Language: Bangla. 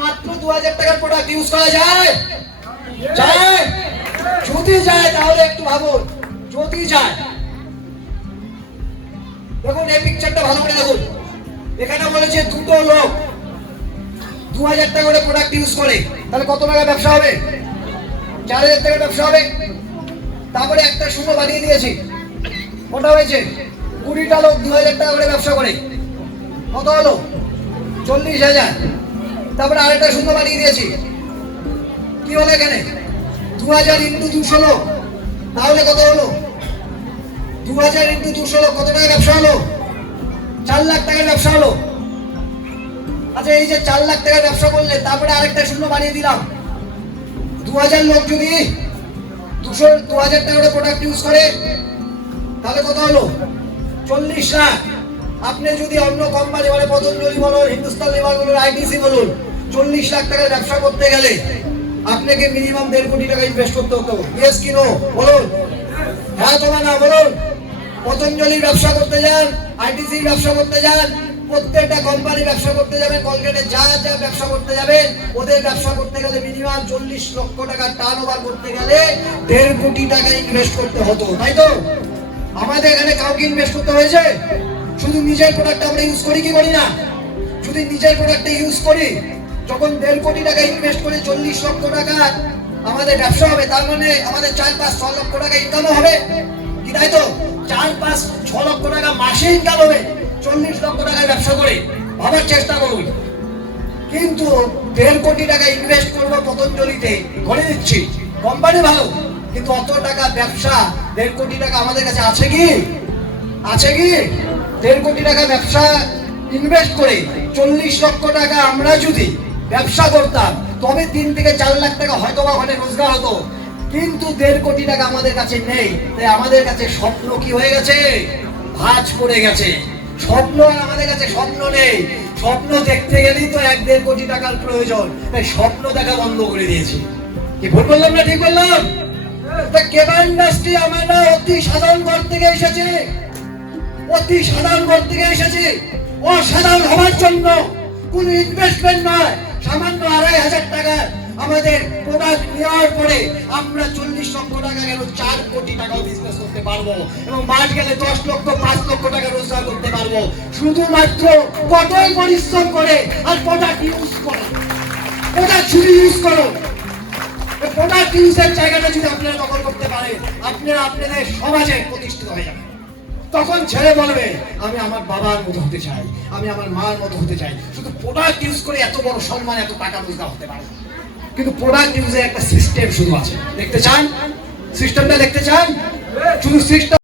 মাত্র 2000 টাকার প্রোডাক্ট ইউজ করা যায়? যায়? যদি যায় তাহলে একটু ভাবুন, যদি যায়। দেখুন এই পিকচারটা ভালো করে দেখুন। এখানে বলেছে দুটো লোক 2000 টাকা করে প্রোডাক্ট ইউজ করে, তাহলে কত টাকা ব্যবসা হবে? 4000 টাকা ব্যবসা হবে। তারপরে একটা শূন্য বানিয়ে দিয়েছি, কটা হয়েছে? 20টা লোক 2000 টাকা করে ব্যবসা করে, কত হলো? 40,000। তারপরে আরেকটা শূন্য বানিয়ে দিয়েছি, কি হলো এখানে? 2000 ইন্টু 200 লোক, তাহলে কত হলো? 2000 ইন্টু 200 লোক, কত টাকা ব্যবসা হলো? 4 লাখ টাকার ব্যবসা হলো। আচ্ছা, এই যে 4 লাখ টাকার ব্যবসা করলে, তারপরে আরেকটা শূন্য বানিয়ে দিলাম, 2000 লোক যদি 2000 টাকা করে প্রোডাক্ট ইউজ করে, তাহলে কত হলো? 40 লাখ। আপনি যদি অন্য কোম্পানি মানে পতঞ্জলি বলুন, হিন্দুস্তান লিভার বলুন, আইটিসি বলুন, 40 লাখ টাকার ব্যবসা করতে গেলে আপনাকে মিনিমাম 1.5 কোটি টাকা ইনভেস্ট করতে হতো। ইয়েস কি নো বলুন? হ্যাঁ তোমার না বলুন। পতঞ্জলির ব্যবসা করতে যান, আইটিসি ব্যবসা করতে যান, প্রত্যেকটা কোম্পানি ব্যবসা করতে যাবেন, কলগেটে যা যা ব্যবসা করতে যাবেন, ওদের ব্যবসা করতে গেলে মিনিমাম 40 লক্ষ টাকা টার্নওভার করতে গেলে 1.5 কোটি টাকা ইনভেস্ট করতে হতো, তাই তো? আমাদের এখানে কাউকে ইনভেস্ট করতে হয়েছে? শুধু নিজের প্রোডাক্ট আমরা ইউজ করি কি করি না? যদি নিজের প্রোডাক্টে ইউজ করি, যখন 1.5 কোটি টাকা ইনভেস্ট করে 40 লক্ষ টাকা আমাদের ব্যবসা হবে, তার মানে আমাদের 4-5-6 লক্ষ টাকা ইনকামও হবে, কি তাই তো? 4-5-6 লক্ষ টাকা মাসে ইনকাম হবে 40 লক্ষ টাকার ব্যবসা করে। ভাবার চেষ্টা করুন। কিন্তু 1.5 কোটি টাকা ইনভেস্ট করবো পতঞ্জলিতে, করে দিচ্ছি, কোম্পানি ভালো, কিন্তু অত টাকা ব্যবসা, 1.5 কোটি টাকা আমাদের কাছে আছে কি? আছে কি? 1.5 কোটি টাকা ব্যবসা ইনভেস্ট করে 40 লক্ষ টাকা আমরা যদি ব্যবসা করতাম, তবে 3 থেকে 4 লাখ টাকা হয়তো বা ওখানে রোজগার হতো। কিন্তু 1.5 কোটি টাকা আমাদের কাছে নেই, তাই আমাদের কাছে স্বপ্ন কি হয়ে গেছে? ভাঁজ পড়ে গেছে। স্বপ্ন আর আমাদের কাছে স্বপ্ন নেই। স্বপ্ন দেখতে গেলেই তো 1-1.5 কোটি টাকার প্রয়োজন, তাই স্বপ্ন দেখা বন্ধ করে দিয়েছি। কি ভুল বললাম না ঠিক বললাম? কেবা ইন্ডাস্ট্রি আমরা অতি সাধারণ ঘর থেকে এসেছে, অতি সাধারণ ঘর থেকে এসেছে। অসাধারণ হওয়ার জন্য কোন ইনভেস্টমেন্ট নয়, সামান্য 2,500 টাকা আমাদের প্রোডাক্ট নেওয়ার পরে আমরা 40 লক্ষ টাকা গেল 4 কোটি টাকাও বিজনেস করতে পারবো, এবং মাস গেলে 10 লক্ষ 5 লক্ষ টাকা রোজগার করতে পারবো, শুধুমাত্র কঠোর পরিশ্রম করে আর প্রোডাক্ট ইউজ করো। প্রোডাক্ট শুধু ইউজ করো। প্রোডাক্ট ইউজের জায়গাটা যদি আপনারা দখল করতে পারেন, আপনারা আপনাদের সমাজে প্রতিষ্ঠিত হয়ে যাবেন। তখন ছেলে বলবে আমি আমার বাবার মতো হতে চাই, আমি আমার মার মতো হতে চাই। শুধু প্রোডাক্ট ইউজ করে এত বড় সম্মান, এত টাকা রোজগার হতে পারে, কিন্তু প্রোডাক্ট ইউজে একটা সিস্টেম শুধু আছে। দেখতে চান? সিস্টেমটা দেখতে চান? শুধু সিস্টেম